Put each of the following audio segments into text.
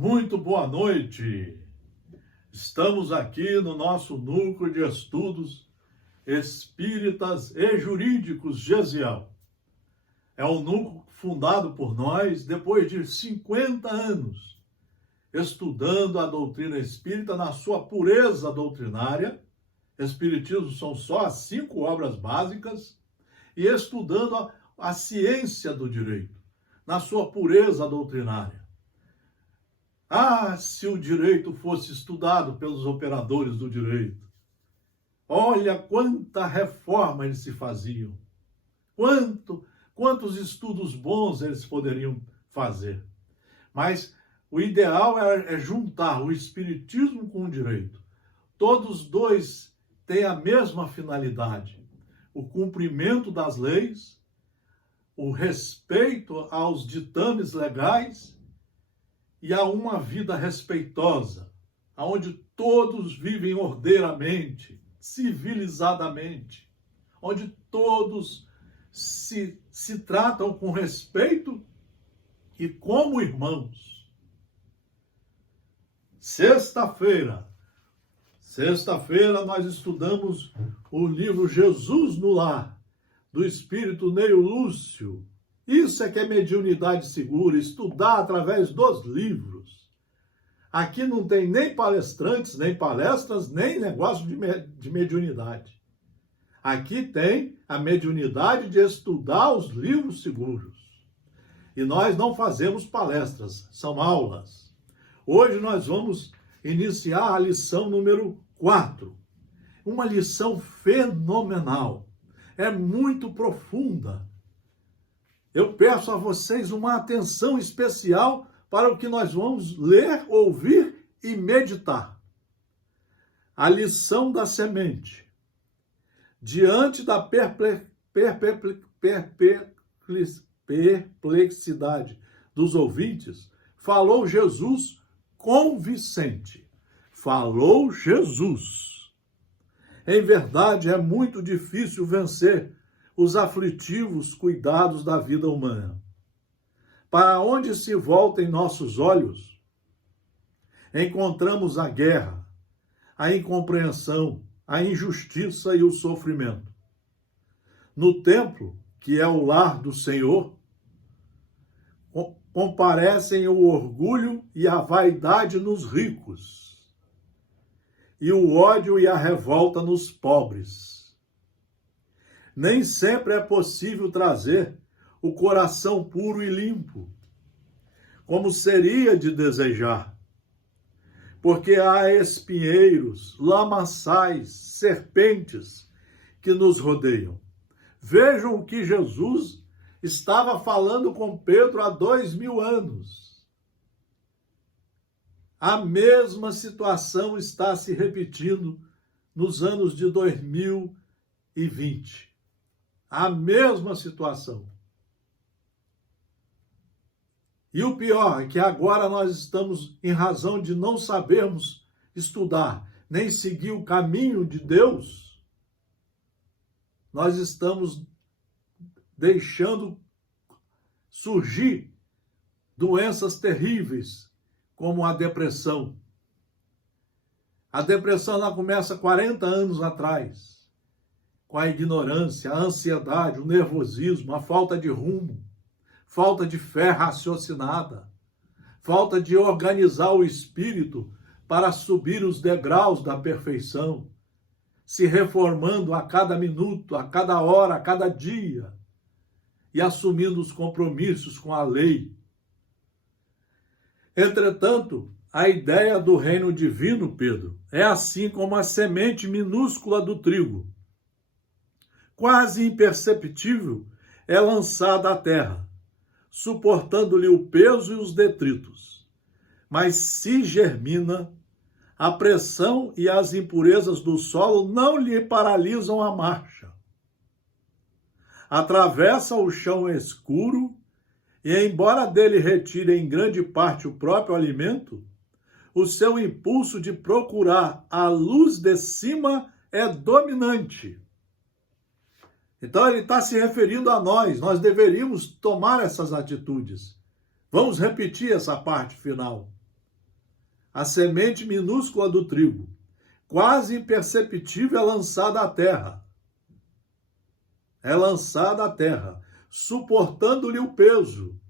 Muito boa noite. Estamos aqui no nosso núcleo de estudos espíritas e jurídicos Gesiel. É um núcleo fundado por nós depois de 50 anos, estudando a doutrina espírita na sua pureza doutrinária. Espiritismo são só as 5 obras básicas, e estudando a ciência do direito, na sua pureza doutrinária. Se o direito fosse estudado pelos operadores do direito. Olha quanta reforma eles se faziam. Quantos estudos bons eles poderiam fazer. Mas o ideal é juntar o espiritismo com o direito. Todos dois têm a mesma finalidade. O cumprimento das leis, o respeito aos ditames legais e a uma vida respeitosa, onde todos vivem ordeiramente, civilizadamente, onde todos se tratam com respeito e como irmãos. Sexta-feira nós estudamos o livro Jesus no Lar, do espírito Neio Lúcio. Isso é que é mediunidade segura, estudar através dos livros. Aqui não tem nem palestrantes, nem palestras, nem negócio de mediunidade. Aqui tem a mediunidade de estudar os livros seguros. E nós não fazemos palestras, são aulas. Hoje nós vamos iniciar a lição número 4. Uma lição fenomenal. É muito profunda. Eu peço a vocês uma atenção especial para o que nós vamos ler, ouvir e meditar. A lição da semente. Diante da perplexidade dos ouvintes, falou Jesus com Vicente. Falou Jesus. Em verdade, é muito difícil vencer os aflitivos cuidados da vida humana. Para onde se voltem nossos olhos, encontramos a guerra, a incompreensão, a injustiça e o sofrimento. No templo, que é o lar do Senhor, comparecem o orgulho e a vaidade nos ricos, e o ódio e a revolta nos pobres. Nem sempre é possível trazer o coração puro e limpo, como seria de desejar, porque há espinheiros, lamaçais, serpentes que nos rodeiam. Vejam o que Jesus estava falando com Pedro há 2000 anos. A mesma situação está se repetindo nos anos de 2020. A mesma situação. E o pior é que agora nós estamos, em razão de não sabermos estudar, nem seguir o caminho de Deus, nós estamos deixando surgir doenças terríveis, como a depressão. A depressão ela começa 40 anos atrás, com a ignorância, a ansiedade, o nervosismo, a falta de rumo, falta de fé raciocinada, falta de organizar o espírito para subir os degraus da perfeição, se reformando a cada minuto, a cada hora, a cada dia, e assumindo os compromissos com a lei. Entretanto, a ideia do reino divino, Pedro, é assim como a semente minúscula do trigo, quase imperceptível, é lançada à terra, suportando-lhe o peso e os detritos. Mas se germina, a pressão e as impurezas do solo não lhe paralisam a marcha. Atravessa o chão escuro e, embora dele retire em grande parte o próprio alimento, o seu impulso de procurar a luz de cima é dominante. Então ele está se referindo a nós deveríamos tomar essas atitudes. Vamos repetir essa parte final. a semente minúscula do trigo, quase imperceptível, é lançada à terra. É lançada à terra, suportando-lhe o peso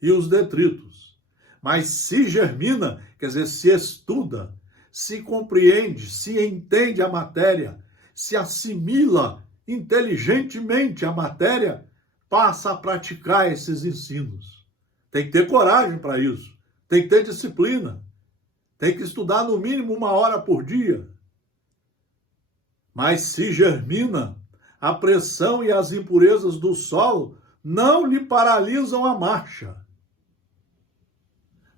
e os detritos. Mas se germina, quer dizer, se estuda, se compreende, se entende a matéria, se assimila inteligentemente a matéria, passa a praticar esses ensinos. Tem que ter coragem para isso, tem que ter disciplina, tem que estudar no mínimo 1 hora por dia. Mas se germina, a pressão e as impurezas do solo não lhe paralisam a marcha.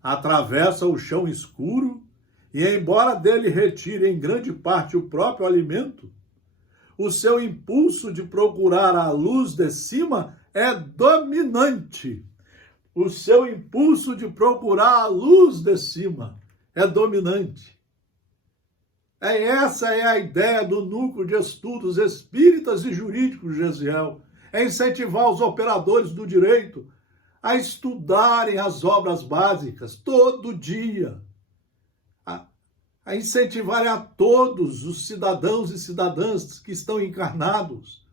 Atravessa o chão escuro e, embora dele retire em grande parte o próprio alimento, o seu impulso de procurar a luz de cima é dominante. O seu impulso de procurar a luz de cima é dominante. Essa é a ideia do Núcleo de Estudos Espíritas e Jurídicos Gesiel. É incentivar os operadores do direito a estudarem as obras básicas todo dia. A incentivarem a todos os cidadãos e cidadãs que estão encarnados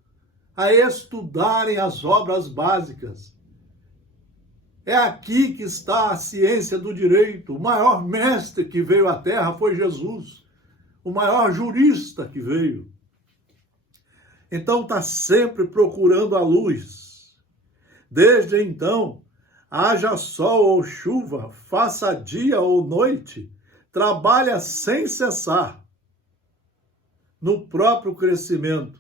a estudarem as obras básicas. É aqui que está a ciência do direito. O maior mestre que veio à Terra foi Jesus, o maior jurista que veio. Então está sempre procurando a luz. Desde então, haja sol ou chuva, faça dia ou noite, trabalha sem cessar no próprio crescimento.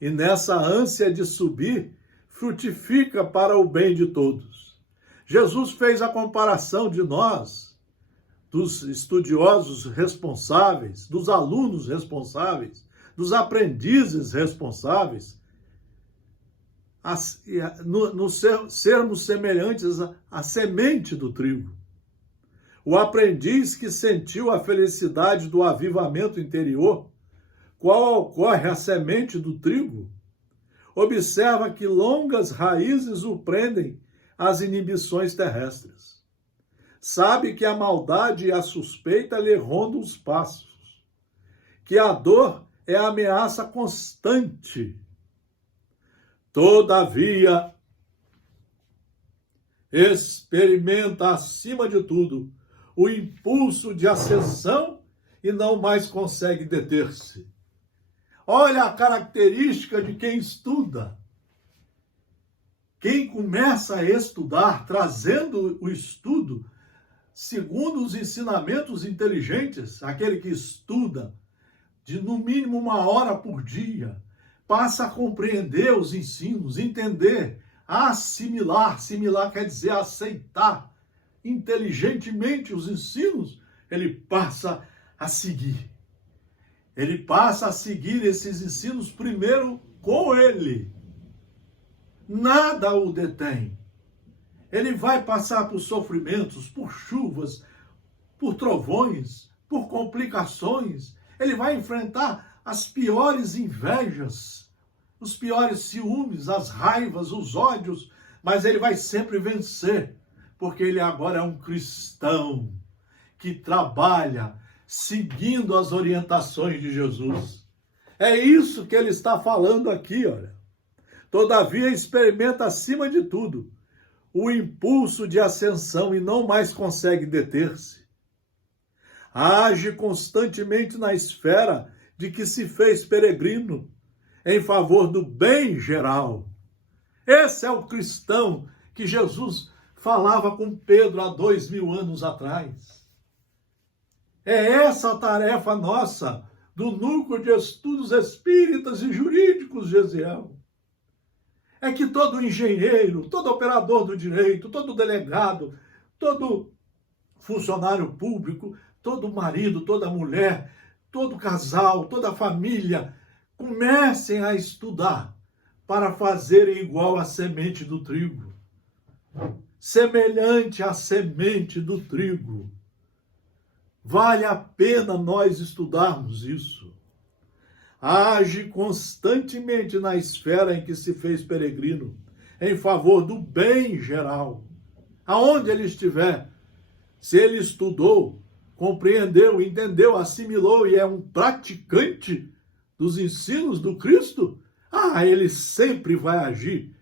E nessa ânsia de subir, frutifica para o bem de todos. Jesus fez a comparação de nós, dos estudiosos responsáveis, dos alunos responsáveis, dos aprendizes responsáveis, sermos semelhantes à semente do trigo. O aprendiz que sentiu a felicidade do avivamento interior, qual ocorre à semente do trigo, observa que longas raízes o prendem às inibições terrestres. Sabe que a maldade e a suspeita lhe rondam os passos, que a dor é a ameaça constante. Todavia, experimenta acima de tudo o impulso de ascensão e não mais consegue deter-se. Olha a característica de quem estuda. Quem começa a estudar, trazendo o estudo segundo os ensinamentos inteligentes, aquele que estuda de no mínimo 1 hora por dia, passa a compreender os ensinos, entender, assimilar. Assimilar quer dizer aceitar inteligentemente os ensinos. Ele passa a seguir. Ele passa a seguir esses ensinos primeiro com ele. Nada o detém. Ele vai passar por sofrimentos, por chuvas, por trovões, por complicações. Ele vai enfrentar as piores invejas, os piores ciúmes, as raivas, os ódios, mas ele vai sempre vencer, porque ele agora é um cristão que trabalha seguindo as orientações de Jesus. É isso que ele está falando aqui, olha. Todavia experimenta acima de tudo o impulso de ascensão e não mais consegue deter-se. Age constantemente na esfera de que se fez peregrino, em favor do bem geral. Esse é o cristão que Jesus falava com Pedro há 2000 anos atrás. É essa a tarefa nossa do Núcleo de Estudos Espíritas e Jurídicos Gesiel. É que todo engenheiro, todo operador do direito, todo delegado, todo funcionário público, todo marido, toda mulher, todo casal, toda família, comecem a estudar para fazerem igual à semente do trigo. Semelhante à semente do trigo. Vale a pena nós estudarmos isso. Age constantemente na esfera em que se fez peregrino, em favor do bem geral. Aonde ele estiver, Se ele estudou, compreendeu, entendeu, assimilou e é um praticante dos ensinos do Cristo, ele sempre vai agir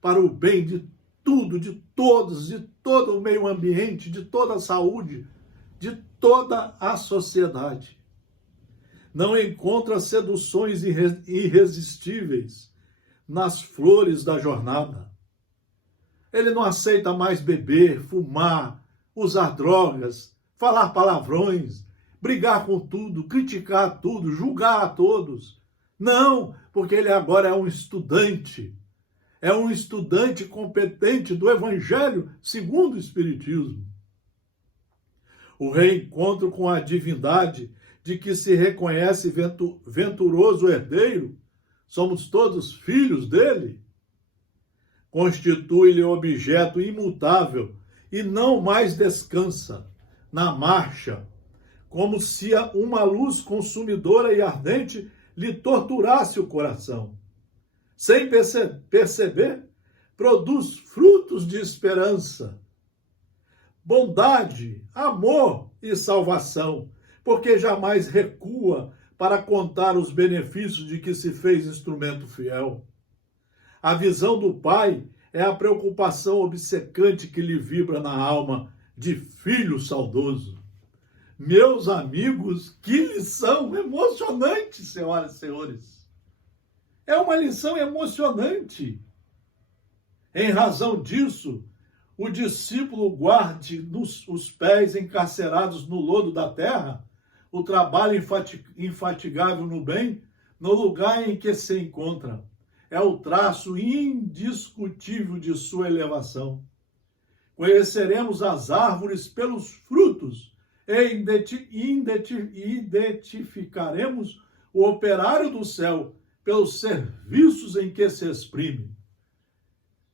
para o bem de tudo, de todos, de todo o meio ambiente, de toda a saúde, de toda a sociedade. Não encontra seduções irresistíveis nas flores da jornada. Ele não aceita mais beber, fumar, usar drogas, falar palavrões, brigar com tudo, criticar tudo, julgar a todos. Não, porque ele agora é um estudante competente do Evangelho segundo o Espiritismo. O reencontro com a divindade de que se reconhece venturoso herdeiro, somos todos filhos dele, constitui-lhe objeto imutável e não mais descansa na marcha, como se uma luz consumidora e ardente lhe torturasse o coração. Sem perceber, produz frutos de esperança, bondade, amor e salvação, porque jamais recua para contar os benefícios de que se fez instrumento fiel. A visão do Pai é a preocupação obcecante que lhe vibra na alma de filho saudoso. Meus amigos, que lição emocionante, senhoras e senhores. É uma lição emocionante. Em razão disso, o discípulo guarde os pés encarcerados no lodo da terra, o trabalho infatigável no bem, no lugar em que se encontra. É o traço indiscutível de sua elevação. Conheceremos as árvores pelos frutos e identificaremos o operário do céu pelos serviços em que se exprime.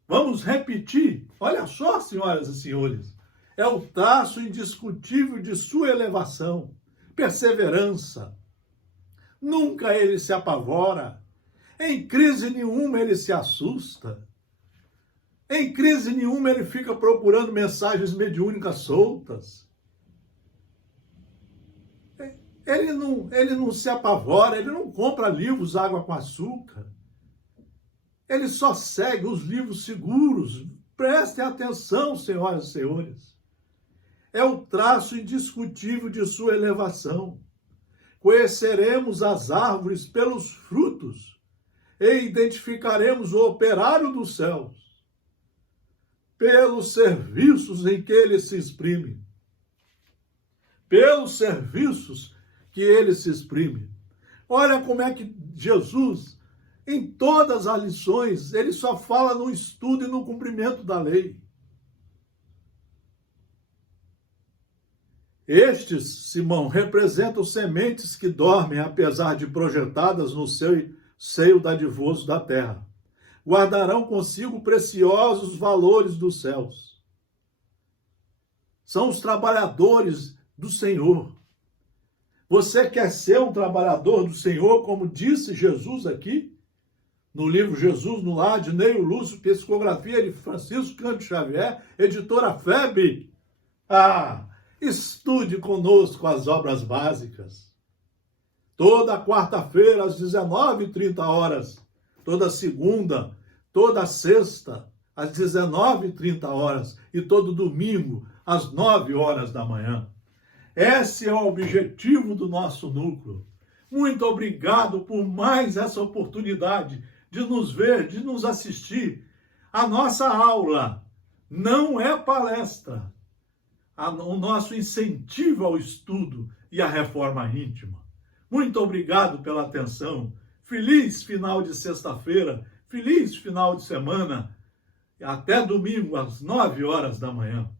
Vamos repetir. Olha só, senhoras e senhores. É o traço indiscutível de sua elevação, perseverança. Nunca ele se apavora. Em crise nenhuma ele se assusta. Em crise nenhuma ele fica procurando mensagens mediúnicas soltas. Ele não se apavora, ele não compra livros água com açúcar. Ele só segue os livros seguros. Prestem atenção, senhoras e senhores. É o traço indiscutível de sua elevação. Conheceremos as árvores pelos frutos e identificaremos o operário dos céus pelos serviços em que ele se exprime. Pelos serviços que ele se exprime. Olha como é que Jesus, em todas as lições, ele só fala no estudo e no cumprimento da lei. Estes, Simão, representam sementes que dormem, apesar de projetadas no seio dadivoso da terra. Guardarão consigo preciosos valores dos céus. São os trabalhadores do Senhor. Você quer ser um trabalhador do Senhor, como disse Jesus aqui, no livro Jesus no Lar, de Neio Lúcio, psicografia de Francisco Cândido Xavier, editora FEB. Estude conosco as obras básicas. Toda quarta-feira, às 19h30, toda segunda, toda sexta, às 19h30 e todo domingo, às 9h da manhã. Esse é o objetivo do nosso núcleo. Muito obrigado por mais essa oportunidade de nos ver, de nos assistir. A nossa aula não é palestra. O nosso incentivo ao estudo e à reforma íntima. Muito obrigado pela atenção. Feliz final de sexta-feira, feliz final de semana. Até domingo, às 9h da manhã.